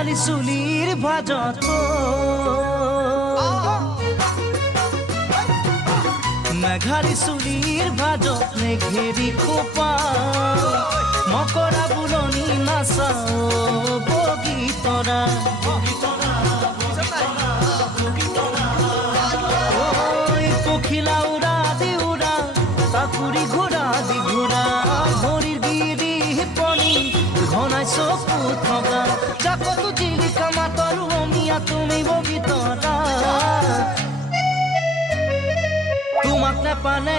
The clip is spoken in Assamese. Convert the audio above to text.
মেঘালী চুলিৰ ভাজত মেঘালী চুলিৰ ভাজত মেঘেৰি খোপা মকৰা বুলনি নাচাও বগীতৰা পখিলা উৰা দি উৰা তাকুৰি ঘোৰা দি ঘোৰা ভৰিৰ গিৰি পৰি ঘনাই চকু থকা জাকতো জিলিকা মাতৰ অমিয়া তুমি বগীতৰা তোমাক নেপালে